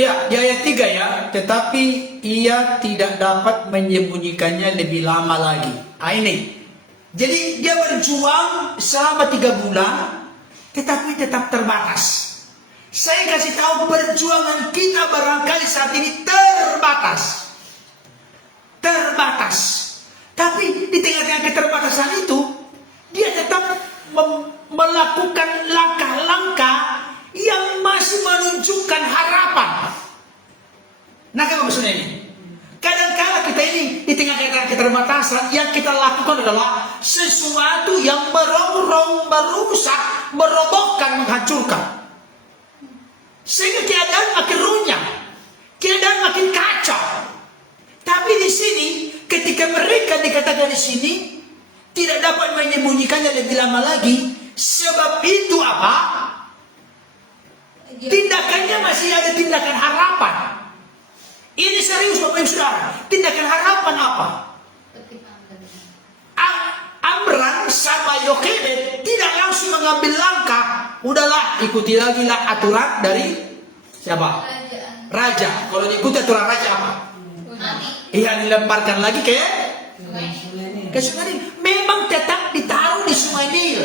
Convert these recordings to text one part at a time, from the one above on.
Ya, di ayat 3 ya. Tetapi ia tidak dapat menyembunyikannya lebih lama lagi. Ini. Jadi dia berjuang selama 3 bulan, tetapi tetap terbatas. Saya kasih tahu, perjuangan kita barangkali saat ini terbatas. Terbatas. Tapi di tengah-tengah keterbatasan itu, dia tetap melakukan langkah-langkah yang masih menunjukkan harapan. Nah, apa maksudnya ini? Kadang-kala kita ini di tengah-tengah keterbatasan, yang kita lakukan adalah sesuatu yang merongrong, merusak, merobohkan, menghancurkan. Sehingga keadaan makin runyam, keadaan makin kacau. Tapi di sini, ketika mereka dikatakan di sini tidak dapat menyembunyikannya lebih lama lagi, sebab itu apa? Tindakannya masih ada tindakan harapan. Ini serius Bapak Ibu Saudara. Tindakan harapan apa? Amram sama Yokebed tidak langsung mengambil langkah. Udahlah, ikuti lagi lah aturan dari siapa? Raja. Kalau diikuti aturan raja apa? Iya, dilemparkan lagi ke Sungai Nil. Memang tetap ditaruh di Sungai Nil,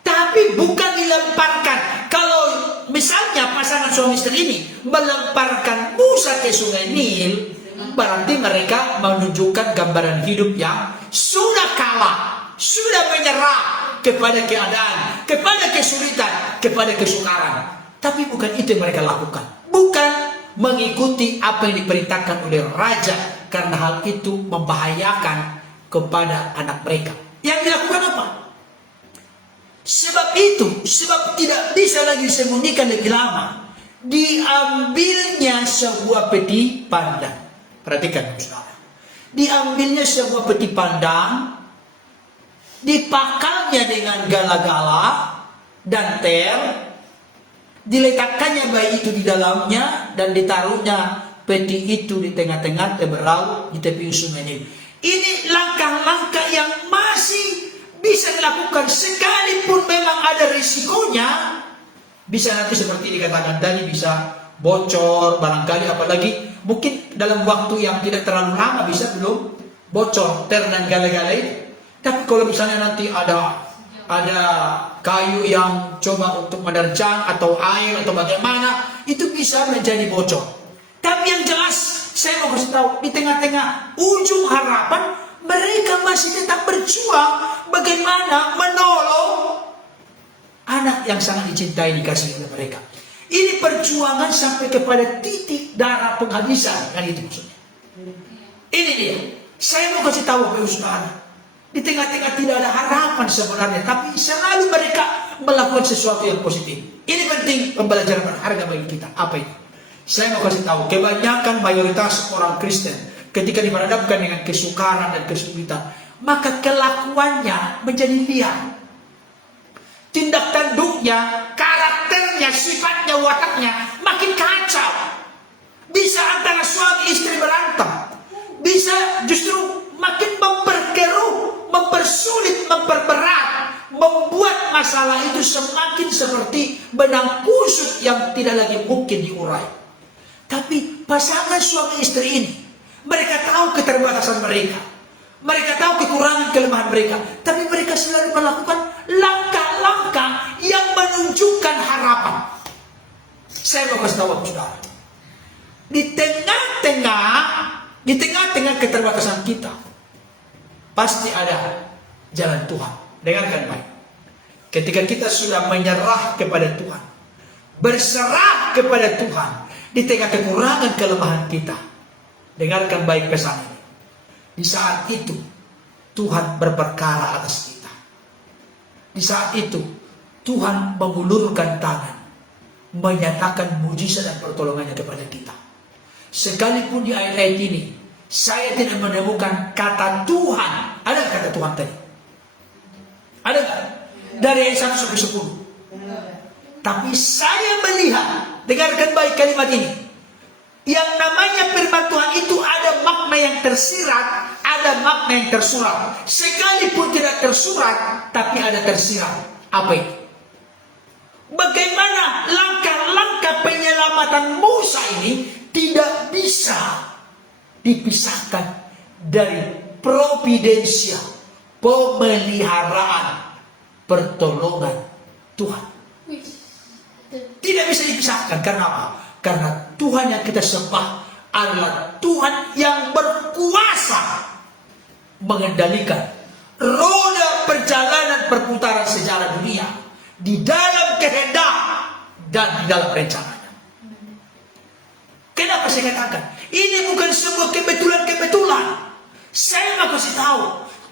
tapi bukan dilemparkan. Kalau misalnya pasangan suami istri ini melemparkan Musa ke Sungai Nil, berarti mereka menunjukkan gambaran hidup yang sudah kalah, sudah menyerah kepada keadaan, kepada kesulitan, kepada kesukaran. Tapi bukan itu yang mereka lakukan. Bukan mengikuti apa yang diperintahkan oleh raja, karena hal itu membahayakan kepada anak mereka. Yang dilakukan apa? Sebab itu, sebab tidak bisa lagi disembunyikan lebih lama, diambilnya sebuah peti pandang. Perhatikan, saudara. Diambilnya sebuah peti pandang, dipakalnya dengan gala-gala dan ter, diletakkannya bayi itu di dalamnya, dan ditaruhnya peti itu di tengah-tengah teberau di tepi sungai Nil. Ini langkah-langkah yang masih bisa dilakukan, sekalipun memang ada risikonya. Bisa nanti seperti dikatakan tadi, bisa bocor barangkali, apalagi mungkin dalam waktu yang tidak terlalu lama bisa belum bocor ter dan gala-gala itu. Tapi kalau misalnya nanti ada kayu yang coba untuk menerjang atau air atau bagaimana, itu bisa menjadi bocor. Tapi yang jelas saya mau kasih tahu, di tengah-tengah ujung harapan, mereka masih tetap berjuang bagaimana menolong anak yang sangat dicintai, dikasih oleh mereka. Ini perjuangan sampai kepada titik darah penghabisan, kan itu maksudnya. Ini dia. Saya mau kasih tahu Bapak Ibu Saudara, di tengah-tengah tidak ada harapan sebenarnya, tapi selalu mereka melakukan sesuatu yang positif. Ini penting, pembelajaran berharga bagi kita. Apa itu? Saya mau kasih tahu, kebanyakan mayoritas orang Kristen ketika diperhadapkan dengan kesukaran dan kesulitan, maka kelakuannya menjadi liar. Tindak tanduknya, karakternya, sifatnya, wataknya makin kacau. Bisa antara suami istri berantem, bisa justru makin memperkeruh, mempersulit, memperberat, membuat masalah itu semakin seperti benang kusut yang tidak lagi mungkin diurai. Tapi pasangan suami istri ini, mereka tahu keterbatasan mereka, mereka tahu kekurangan kelemahan mereka, tapi mereka selalu melakukan langkah-langkah yang menunjukkan harapan. Saya mau kasih tahu saudara, di tengah-tengah keterbatasan kita, pasti ada jalan Tuhan. Dengarkan baik. Ketika kita sudah menyerah kepada Tuhan, berserah kepada Tuhan, di tengah kekurangan kelemahan kita, dengarkan baik pesan ini. Di saat itu Tuhan berperkara atas kita. Di saat itu Tuhan mengulurkan tangan, menyatakan mujizat dan pertolongannya kepada kita. Sekalipun di ayat-ayat ini saya tidak menemukan kata Tuhan. Ada kata Tuhan tadi? Ada nggak? Dari ayat 1 sampai 10. Tapi saya melihat, dengarkan baik kalimat ini, yang namanya firman Tuhan itu ada makna yang tersirat, ada makna yang tersurat. Sekalipun tidak tersurat, tapi ada tersirat. Apa itu? Bagaimana langkah-langkah penyelamatan Musa ini tidak bisa dipisahkan dari providensial, pemeliharaan, pertolongan Tuhan. Tidak bisa dipisahkan. Karena apa? Karena Tuhan yang kita sembah adalah Tuhan yang berkuasa mengendalikan roda perjalanan perputaran sejarah dunia di dalam kehendak dan di dalam rencananya. Kenapa saya katakan ini bukan sebuah kebetulan-kebetulan? Saya mau kasih tahu,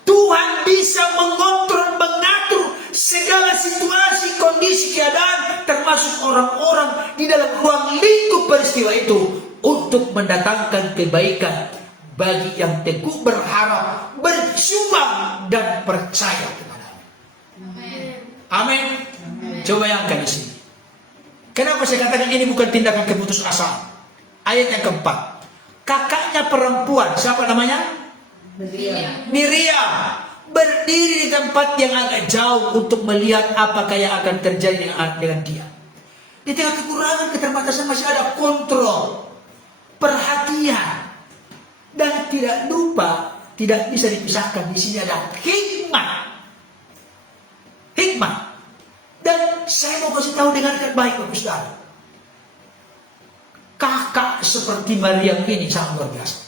Tuhan bisa mengontrol, mengatur segala situasi, kondisi, keadaan, termasuk orang-orang di dalam ruang lingkup peristiwa itu untuk mendatangkan kebaikan bagi yang teguh berharap, berjuang dan percaya kepada-Nya. Amin. Coba bayangkan di sini. Kenapa saya katakan ini bukan tindakan keputusasaan? Ayat yang keempat. Kakaknya perempuan, siapa namanya? Miriam. Berdiri di tempat yang agak jauh untuk melihat apakah yang akan terjadi dengan dia. Di tengah kekurangan, keterbatasan masih ada kontrol, perhatian, dan tidak lupa, tidak bisa dipisahkan. Di sini ada hikmah. Hikmah. Dan saya mau kasih tahu, dengarkan baik Bapak Saudara. Kakak seperti Maria ini sangat luar biasa.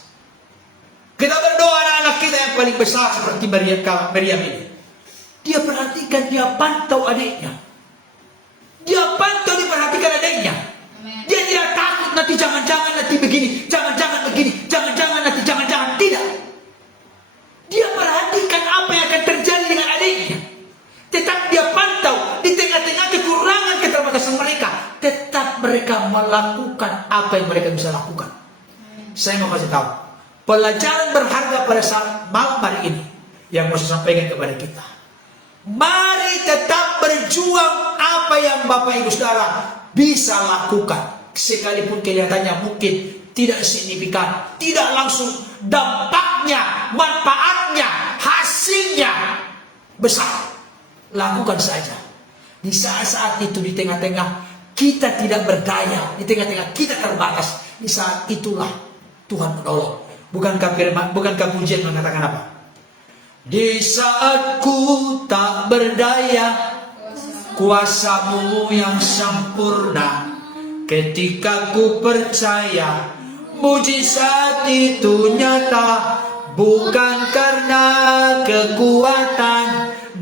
Kita berdoa anak-anak kita yang paling besar seperti Maria ini. Dia perhatikan, dia pantau adiknya. Dia pantau, dia perhatikan adiknya. Dia tidak takut nanti jangan-jangan nanti begini, jangan-jangan begini, jangan-jangan nanti jangan-jangan. Tidak. Dia perhatikan apa yang akan terjadi dengan adiknya. Tetap dia pantau di tengah-tengah kekurangan keterbatasan mereka. Tetap mereka melakukan apa yang mereka bisa lakukan. Saya mau kasih tahu pelajaran berharga pada saat malam hari ini yang mau saya sampaikan kepada kita. Mari tetap berjuang apa yang Bapak Ibu Saudara bisa lakukan. Sekalipun kelihatannya mungkin tidak signifikan, tidak langsung, dampaknya, manfaatnya, hasilnya besar. Lakukan saja. Di saat-saat itu, di tengah-tengah kita tidak berdaya, di tengah-tengah kita terbatas, di saat itulah Tuhan menolong. Bukankah pujian mengatakan apa? Di saat ku tak berdaya, kuasa-Mu yang sempurna. Ketika ku percaya, mujizat itu nyata. Bukan karena kekuatan,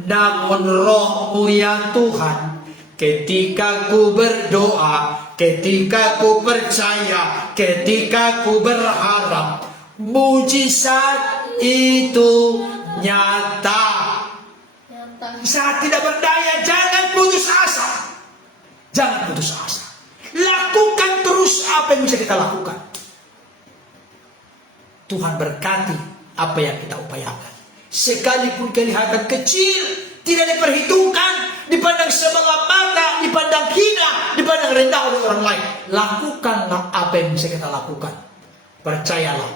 namun Roh-Mu yang Tuhan. Ketika ku berdoa, ketika ku percaya, ketika ku berharap, mujizat itu nyata. Saat tidak berdaya, jangan putus asa. Jangan putus asa. Lakukan terus apa yang bisa kita lakukan. Tuhan berkati apa yang kita upayakan. Sekalipun kelihatan kecil, tidak diperhitungkan, dipandang sebelah mata, dipandang hina, dipandang rendah oleh orang lain. Lakukanlah apa yang bisa kita lakukan. Percayalah,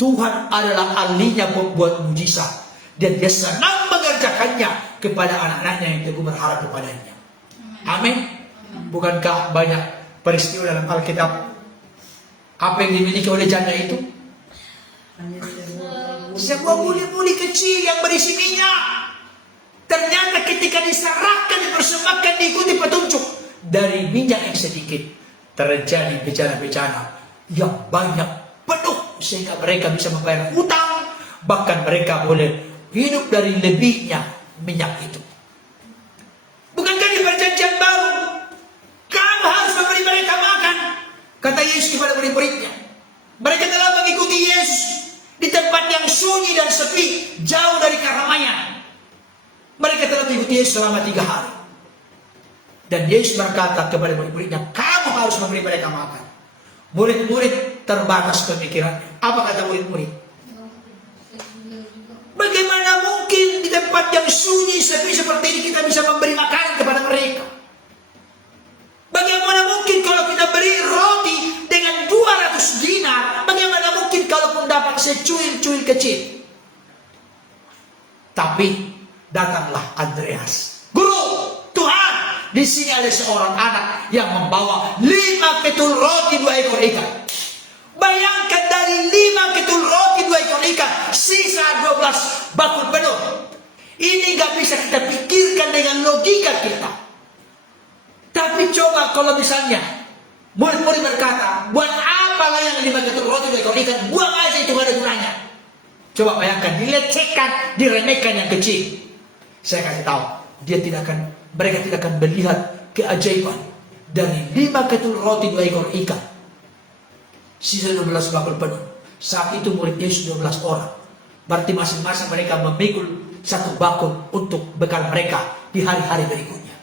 Tuhan adalah ahlinya membuat mujizat. Dan Dia senang mengerjakannya kepada anak-anaknya yang teguh berharap kepadanya. Amin. Bukankah banyak peristiwa dalam Alkitab? Apa yang dimiliki oleh janda itu? Sebuah buli-buli kecil yang berisi minyak. Ternyata ketika diserahkan, dipersembahkan, diikuti petunjuk dari minyak yang sedikit, terjadi bencana-bencana yang banyak, penuh, sehingga mereka bisa membayar hutang. Bahkan mereka boleh hidup dari lebihnya minyak itu. Bukankah di perjanjian baru kamu harus memberi mereka makan, kata Yesus kepada murid-muridnya. Mereka telah mengikuti Yesus di tempat yang sunyi dan sepi, jauh dari keramaian. Mereka telah mengikuti Yesus selama 3 hari. Dan Yesus berkata kepada murid-muridnya, kamu harus memberi mereka makan. Murid-murid terbatas pemikiran. Apa kata murid-murid? Bagaimana mungkin di tempat yang sunyi, sepi seperti ini kita bisa memberi makanan kepada mereka? Bagaimana mungkin kalau kita beri roti dengan 200 dinar? Bagaimana mungkin kalau pun dapat secuil-cuil kecil? Tapi datanglah Andreas. Guru, Tuhan, Di sini ada seorang anak yang membawa 5 ketul roti 2 ekor ikan. Bayangkan dari 5 ketul roti 2 ekor ikan, sisa 12 bakul penuh. Ini gak bisa kita pikirkan dengan logika kita. Tapi coba kalau misalnya murid-murid berkata, buat apa yang 5 ketul roti 2 ekor ikan, buang aja, itu gak ada gunanya. Coba bayangkan, dilecehkan, diremehkan yang kecil. Saya kasih tahu, mereka tidak akan melihat keajaiban dari 5 ketul roti 2 ekor ikan, sisa 12 bakul penuh. Saat itu murid Yesus 12 orang. Berarti masing-masing mereka memikul 1 bakul untuk bekal mereka di hari-hari berikutnya.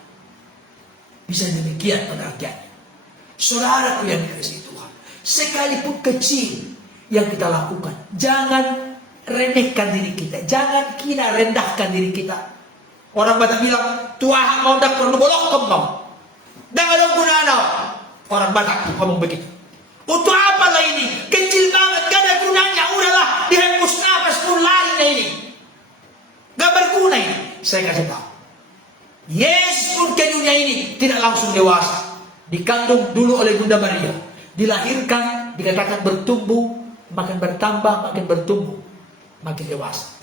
Bisa demikian pengertiannya. Saudaraku yang dikasihi Tuhan, sekalipun kecil yang kita lakukan, jangan remehkan diri kita, jangan kita rendahkan diri kita. Orang Batak bilang, Tuhan mau tak perlu bolong kembang. Dan ada gunanya. Orang Batak ngomong begitu. Untuk apalah ini? Kecil banget, gak ada gunanya. Udahlah, dihembus nafas pun larinya ini. Gak berguna ini. Saya kasih tahu. Yesus pun ke dunia ini tidak langsung dewasa. Dikandung dulu oleh Bunda Maria. Dilahirkan, dikatakan bertumbuh, makin bertambah, makin bertumbuh, makin dewasa.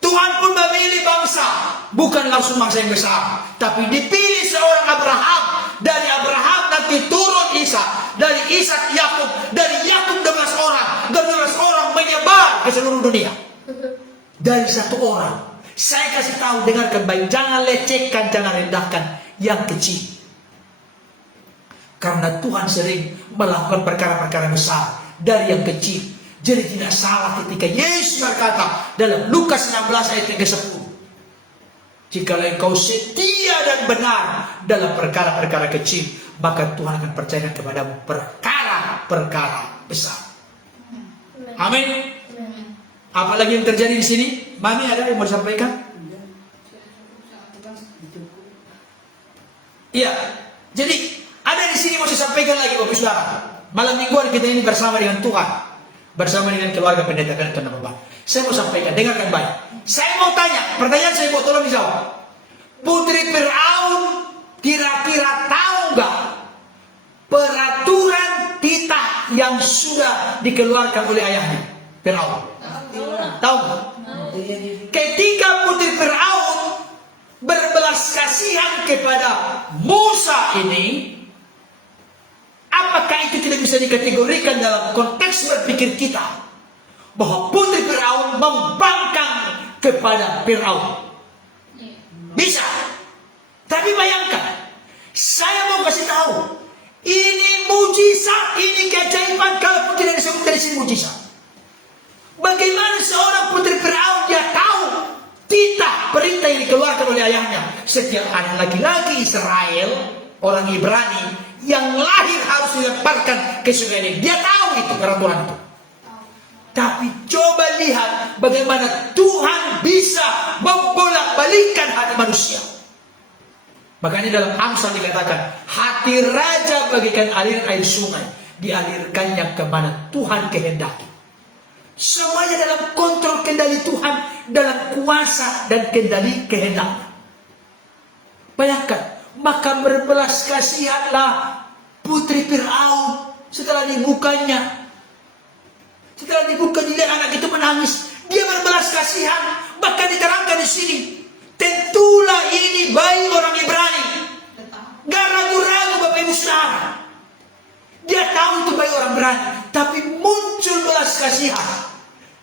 Tuhan pun memilih bangsa, bukan langsung bangsa yang besar, tapi dipilih seorang Abraham. Dari Abraham nanti turun Ishak, dari Ishak Yakub, dari Yakub 12 orang, dan 12 orang menyebar ke seluruh dunia. Dari 1 orang. Saya kasih tahu, dengarkan baik, jangan lecehkan, jangan rendahkan yang kecil. Karena Tuhan sering melakukan perkara-perkara besar dari yang kecil. Jadi tidak salah ketika Yesus berkata dalam Lukas 16 ayat yang ke-10. Jikalau engkau setia dan benar dalam perkara-perkara kecil, maka Tuhan akan percayakan kepadamu perkara-perkara besar. Amin. Apalagi yang terjadi di sini? Mami ada yang mau disampaikan? Iya. Jadi ada di sini mau saya sampaikan lagi, Bapak Saudara. Malam mingguan kita ini bersama dengan Tuhan, bersama dengan keluarga pendeta dan Bapak. Saya mau sampaikan, dengarkan baik. Saya mau tanya, pertanyaan saya mau tolong dijawab. Putri Firaun kira-kira tahu nggak peraturan titah yang sudah dikeluarkan oleh ayahnya Firaun? Tahu nggak? Ketika Putri Firaun berbelas kasihan kepada Musa ini, apakah itu tidak bisa dikategorikan dalam konteks berpikir kita bahwa Putri Firaun membangkang kepada Firaun? Bisa. Tapi bayangkan, saya mau kasih tahu, ini mujizat, ini keajaiban kalau tidak disebut dari sini mujizat. Bagaimana seorang Putri Firaun dia tahu titah perintah yang dikeluarkan oleh ayahnya, setiap anak laki-laki Israel, orang Ibrani yang lahir harus dilemparkan ke sungai ini. Dia tahu itu peraturan itu. Tapi coba lihat bagaimana Tuhan bisa membolak-balikkan hati manusia. Makanya dalam Amsal dikatakan, hati raja bagaikan aliran air sungai, dialirkannya kemana Tuhan kehendaki. Semuanya dalam kontrol kendali Tuhan, dalam kuasa dan kendali kehendaknya. Bayangkan, maka berbelas kasihanlah Putri Firaun setelah dibukanya. Setelah dibuka dilihat anak itu menangis, dia berbelas kasihan. Bahkan diterangkan di sini, tentulah ini bayi orang Ibrani. Gak ragu-ragu Bapak Ibu Saudara. Dia tahu itu bayi orang Ibrani, tapi muncul belas kasihan.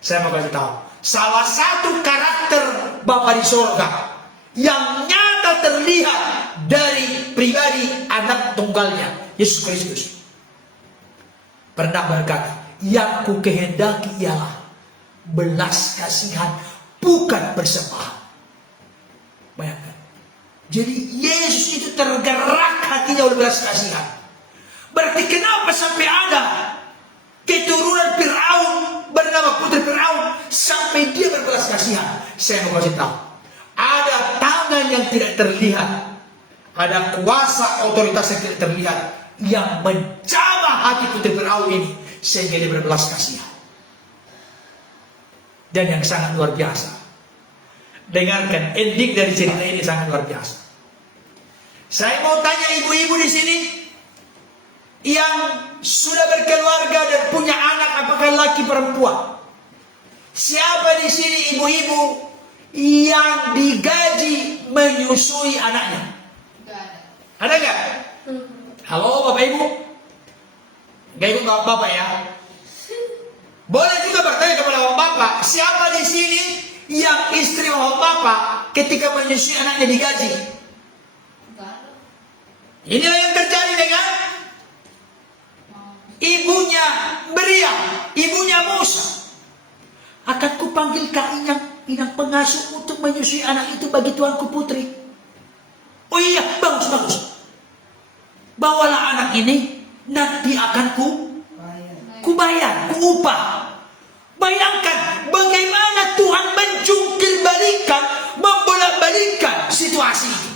Saya mau kasih tahu, salah satu karakter Bapa di sorga yang nyata terlihat dari pribadi anak tunggalnya, Yesus Kristus, pernah berkata, yang ku kehendaki ialah belas kasihan, bukan persembahan. Bayangkan. Jadi Yesus itu tergerak hatinya oleh belas kasihan. Berarti kenapa sampai ada keturunan Firaun bernama Putri Firaun sampai dia berbelas kasihan? Saya mau kasih tahu, ada tangan yang tidak terlihat, ada kuasa otoritas yang tidak terlihat yang menjamah hati Putri Firaun ini sehingga dia berbelas kasihan. Dan yang sangat luar biasa, dengarkan ending dari cerita ini sangat luar biasa. Saya mau tanya ibu-ibu di sini yang sudah berkeluarga dan punya anak, apakah laki perempuan? Siapa di sini ibu-ibu yang digaji menyusui anaknya? Ada nggak? Halo Bapak Ibu? Nggak ikut Bapak ya? Boleh juga bertanya kepada Bapak, siapa di sini yang istri Bapak ketika menyusui anaknya digaji? Inilah yang terjadi dengan ibunya Miriam, ibunya Musa. Akan kupanggil inang pengasuh untuk menyusui anak itu bagi tuanku putri. Oh iya, bagus. Bawalah anak ini, nanti akan kubayar, kuupah. Bayangkan bagaimana Tuhan menjungkir balikan, membolak-balikan situasi itu.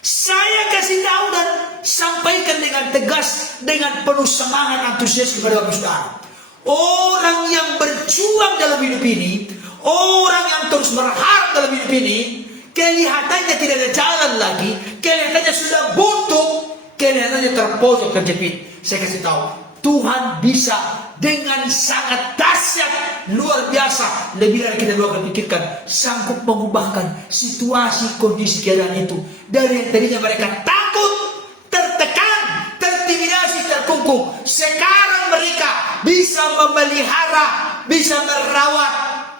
Saya kasih tahu dan sampaikan dengan tegas, dengan penuh semangat, antusias kepada Bapak Saudara. Orang yang berjuang dalam hidup ini, orang yang terus berharap dalam hidup ini, kelihatannya tidak ada jalan lagi, kelihatannya sudah buntu, kelihatannya terpojok, terjepit. Saya kasih tahu, Tuhan bisa dengan sangat dahsyat, luar biasa, lebih dari kita dua kali pikirkan, sanggup mengubahkan situasi, kondisi keadaan itu. Dari yang tadinya mereka takut, tertekan, terintimidasi, terkungkung, sekarang mereka bisa memelihara, bisa merawat,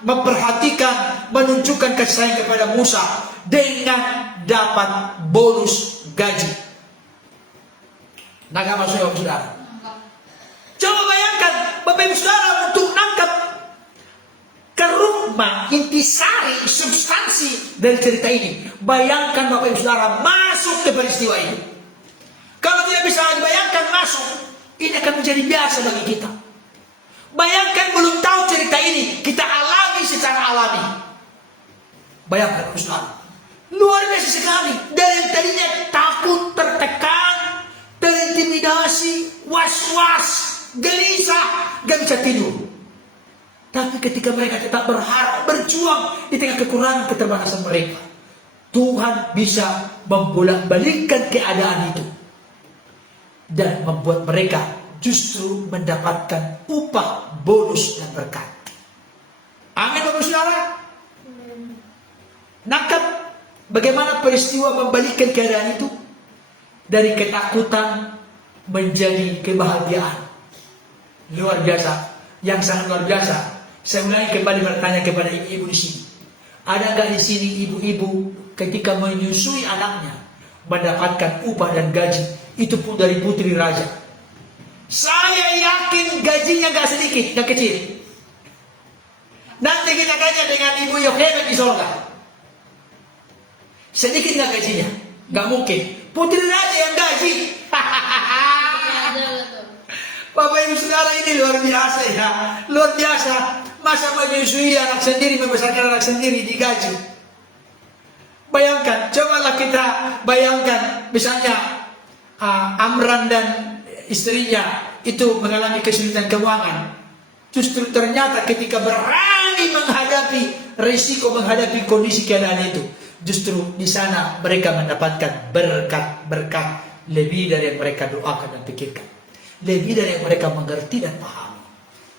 memperhatikan, menunjukkan kasih sayang kepada Musa dengan dapat bonus gaji. Nah, gak masuk ya Saudara? Coba bayangkan Bapak Ibu Saudara untuk nangkap ke rumah intisari substansi dari cerita ini. Bayangkan Bapak Ibu Saudara masuk ke peristiwa ini. Kalau tidak bisa dibayangkan masuk, ini akan menjadi biasa bagi kita. Bayangkan belum tahu cerita ini, kita alami secara alami. Bayangkan Bapak Ibu Saudara, luar biasa sekali. Dari yang tadinya takut, tertekan, terintimidasi, was-was, gelisah, gak bisa tidur. Tapi ketika mereka tetap berharap, berjuang di tengah kekurangan keterbatasan mereka, Tuhan bisa membolak-balikkan keadaan itu dan membuat mereka justru mendapatkan upah, bonus, dan berkat. Amin Bapak Saudara. Nangkap bagaimana peristiwa membalikkan keadaan itu dari ketakutan menjadi kebahagiaan. Luar biasa, yang sangat luar biasa. Saya mulai kembali bertanya kepada ibu-ibu di sini. Ada nggak di sini ibu-ibu ketika menyusui anaknya mendapatkan upah dan gaji? Itu pun dari putri raja. Saya yakin gajinya nggak sedikit, nggak kecil. Nanti kita tanya dengan ibu Yohana di sorga. Sedikit nggak gajinya? Nggak mungkin. Putri raja yang gaji. Bapak Ibu Saudara, ini luar biasa ya, luar biasa. Masa menyusui anak sendiri, membesarkan anak sendiri digaji. Bayangkan, cobalah kita bayangkan misalnya Amran dan istrinya itu mengalami kesulitan keuangan. Justru ternyata ketika berani menghadapi risiko, menghadapi kondisi keadaan itu, justru di sana mereka mendapatkan berkat-berkat lebih dari yang mereka doakan dan pikirkan. Lebih dari yang mereka mengerti dan pahami.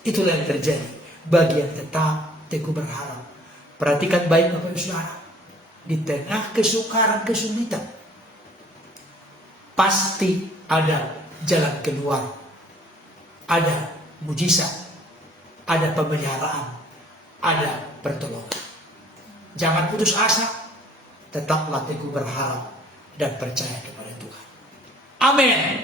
Itulah yang terjadi bagi yang tetap teguh berharap. Perhatikan baik Bapak Ibu Saudara. Di tengah kesukaran, kesulitan, pasti ada jalan keluar. Ada mujizat, ada pemeliharaan, ada pertolongan. Jangan putus asa, tetaplah teguh berharap dan percaya kepada Tuhan. Amin.